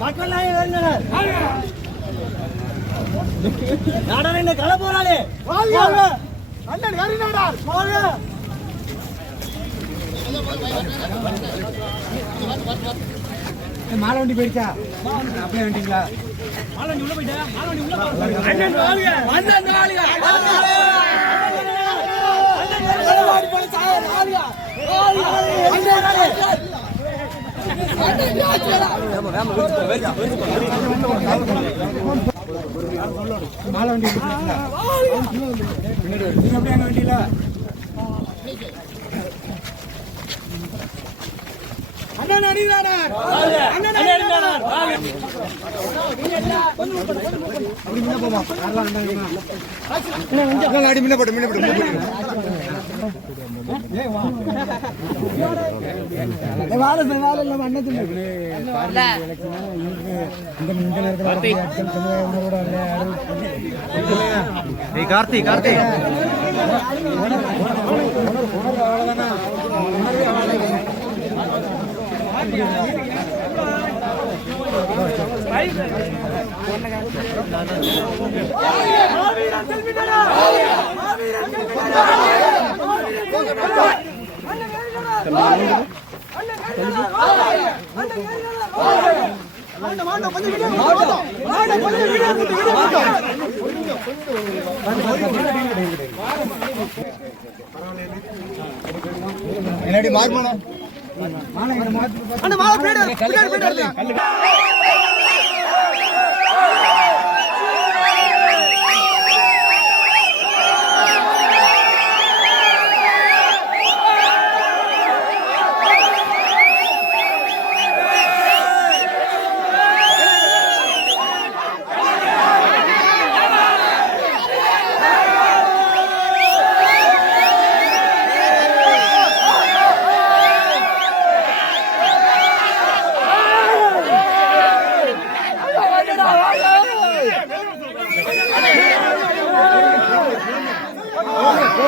மக்கள் நாயகர் அறிஞர் நாடார் என்ன கள போராளி அண்ணன் கரிநாடார் மாலை வண்டி போயிடுச்சா அப்படியே வண்டிங்களா அண்ணன் வாழ்க அண்ணன் வாழ்க மாலை வண்டி அண்ணன் அண்ணன் அறிஞர் வாழ்க அப்படி முன்ன போமா யாரெல்லாம் வந்தாங்கன்னா அடி முன்ன போட்டு முன்ன போட்டு வாழ வாழ இல்லாம என்னடி இந்த இந்த நேரத்தில் சமுதாயம் கார்த்தி கார்த்தி என்னடி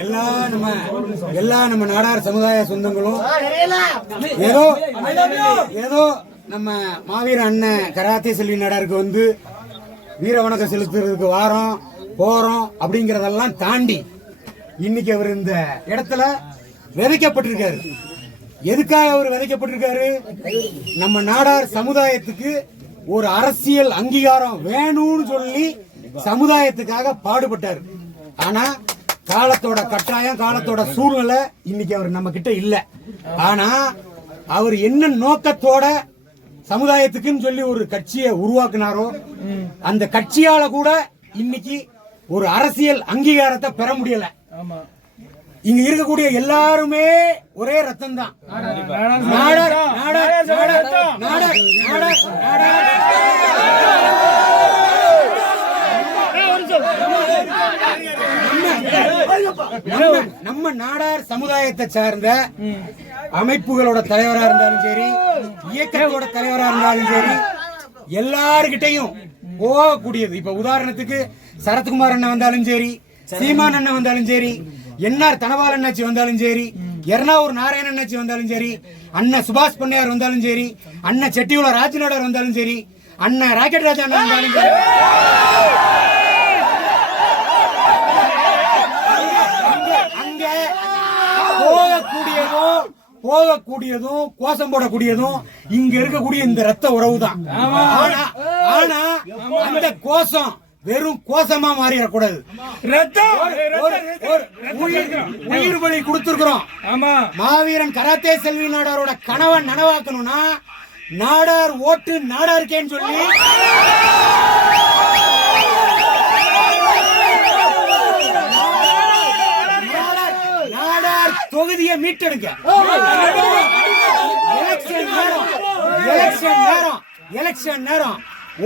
எல்லா நம்ம எல்லா நம்ம நாடார் சமுதாய சொந்தங்களும் ஏதோ ஏதோ நம்ம மாவீர அண்ணன் கராத்தே செல்வி நாடாருக்கு வந்து வீர வணக்கம் செலுத்துறதுக்கு வாரோம் போறோம் அப்படிங்கறதெல்லாம் தாண்டி இன்னைக்கு அவர் இந்த இடத்துல விதைக்கப்பட்டிருக்காரு. எதுக்காக அவர் விதைக்கப்பட்டிருக்காரு? நம்ம நாடார் சமுதாயத்துக்கு ஒரு அரசியல் அங்கீகாரம் வேணும்னு சொல்லி சமுதாயத்துக்காக பாடுபட்டார். ஆனா காலத்தோட கட்டாயம் காலத்தோட சூழ்நிலை இன்னைக்கு அவர் நம்ம கிட்ட இல்ல. ஆனா அவர் என்ன நோக்கத்தோட சமுதாயத்துக்குன்னு சொல்லி ஒரு கட்சியை உருவாக்குனாரோ அந்த கட்சியால கூட இன்னைக்கு ஒரு அரசியல் அங்கீகாரத்தை பெற முடியல இங்க இருக்கக்கூடிய எல்லாருமே ஒரே ரத்தம் தான் நாடர் நாடர் நாடர் நாடர் நாடர் நாடர் நம்ம- நம்ம நாடார் சமுதாயத்தை சார்ந்த அமைப்புகளோட தலைவரா இருந்தாலும் சரி இயக்கத்தோட தலைவரா இருந்தாலும் சரி எல்லாருக்கிட்டையும் போகக்கூடியது. இப்ப உதாரணத்துக்கு சரத்குமார் அண்ணன் வந்தாலும் சரி சீமான் அண்ணன் வந்தாலும் சரி என்ஆர் தனபால் அண்ணாச்சி வந்தாலும் சரி எர்ணாவூர் அண்ணாச்சி வந்தாலும் சரி அண்ணன் சுபாஷ் பொன்னையார் வந்தாலும் சரி அண்ணன் செட்டியுள்ள ராஜநாடர் வந்தாலும் சரி அண்ணன் ராக்கெட் ராஜா அண்ணன் வந்தாலும் சரி. அங்க போகக்கூடியதும் போகக்கூடியதும் கோஷம் போடக்கூடியதும் இங்க இருக்கக்கூடிய இந்த ரத்த உறவு தான் ஆனா ஆனா அந்த கோஷம் வெறும் கோஷமா மாறிடக்கூடாது. உயிர் பலி கொடுத்திருக்கிறோம். ஆமா. மாவீரன் கராத்தே செல்வி நாடாரோட கனவை நனவாக்கணும்னா நாடார் ஓட்டு நாடாருக்கேன்னு சொல்லி மீட்டெடுக்க எலெக்ஷன் நேரம் எலெக்ஷன் நேரம் எலெக்ஷன் நேரம்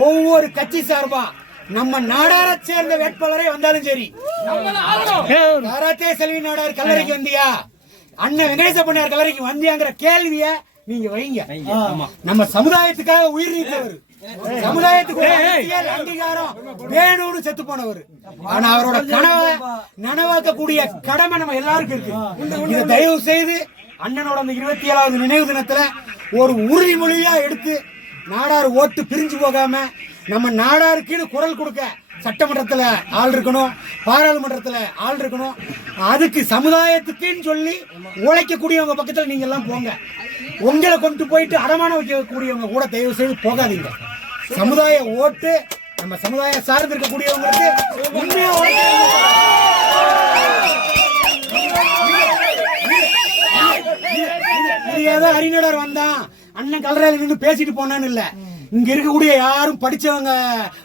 ஒவ்வொரு கட்சி சார்பா நம்ம நாடார சேர்ந்த வேட்பாளரே வந்தாலும் சரி கராத்தே செல்வி நாடார் கல்லறைக்கு வந்தியா அண்ணன் வெங்கடேச பண்ணார் கல்லறைக்கு வந்தியாங்கிற கேள்விய நீங்க வைங்க நம்ம சமுதாயத்துக்காக உயிர் நீத்தவர் சமுதாயத்துக்கு அரசியல் அங்கீகாரம் வேணும்னு செத்து போனவர் ஆனா அவரோட கனவை நனவாக்கக்கூடிய கடமை நம்ம எல்லாருக்கும் இருக்கு. இதை தயவு செய்து அண்ணனோட அந்த இருபத்தி ஏழாவது நினைவு தினத்துல ஒரு உறுதிமொழியா எடுத்து நாடார் ஓட்டு பிரிஞ்சு போகாம நம்ம நாடாருக்குன்னு குரல் கொடுக்க சட்டமன்றத்துல ஆள் இருக்கணும் பாராளுமன்றத்துல ஆள் இருக்கணும். அதுக்கு சமுதாயத்துக்குன்னு சொல்லி உழைக்கக்கூடியவங்க பக்கத்துல நீங்க எல்லாம் போங்க. உங்களை கொண்டு போயிட்டு அடமான வைக்கக்கூடியவங்க கூட தயவு செய்து போகாதீங்க. சமுதாய ஓட்டு நம்ம சமுதாயம் சார்ந்து இருக்கக்கூடியவங்களுக்கு உண்மையா ஏதோ அறிஞர் வந்தான் அண்ணன் கலரையில நின்று பேசிட்டு போனான்னு இல்ல. இங்க இருக்கக்கூடிய யாரும் படிச்சவங்க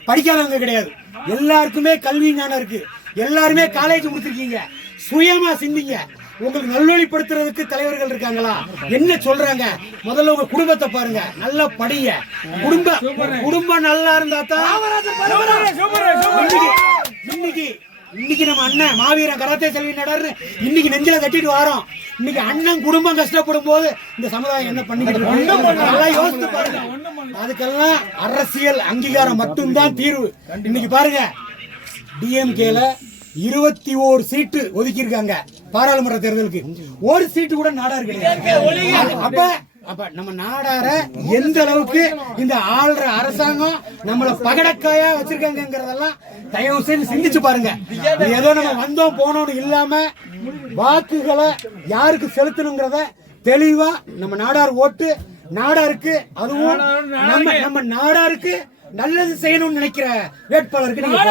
படிக்காதவங்க கிடையாது. எல்லாருக்குமே கல்வி ஞானம் இருக்கு. எல்லாருமே காலேஜ் முடிச்சிருக்கீங்க. சுயமா சிந்திங்க. உங்களுக்கு நல்வழிப்படுத்துறதுக்கு தலைவர்கள் இருக்காங்களா? என்ன சொல்றாங்க? முதல்ல உங்க குடும்பத்தை பாருங்க. நல்லா படிங்க. குடும்பம் குடும்பம் நல்லா இருந்தா தான் இன்னைக்கு இன்னைக்கு நம்ம அண்ணன் மாவீரன் கராத்தே செல்வி நடர்னு இன்னைக்கு நெஞ்சில கட்டிட்டு வரோம். இன்னைக்கு அண்ணன் குடும்பம் கஷ்டப்படும் போது இந்த சமுதாயம் என்ன பண்ணிக்கிட்டு யோசித்து பாருங்க. அதுக்கெல்லாம் அரசியல் அங்கீகாரம் மட்டும்தான் தீர்வு. இன்னைக்கு பாருங்க. டிஎம்கேல இருபத்தி ஓரு சீட்டு ஒதுக்கி இருக்காங்க பாராளுமன்ற தேர்தலுக்கு. ஒரு சீட்டு கூட நாடார் கிடையாது. அப்ப அப்ப நம்ம நாடார எந்த அளவுக்கு இந்த ஆள்ற அரசாங்கம் நம்மள பகடக்காயா வச்சிருக்காங்கிறதெல்லாம் தயவு செய்து சிந்திச்சு பாருங்க. ஏதோ நம்ம வந்தோம் போனோம்னு இல்லாம வாக்குகளை யாருக்கு செலுத்தணுங்கிறத தெளிவா நம்ம நாடார் ஓட்டு நாடாருக்கு அதுவும் நம்ம நம்ம நாடாருக்கு நல்லது செய்யணும்னு நினைக்கிற வேட்பாளருக்கு நீங்க.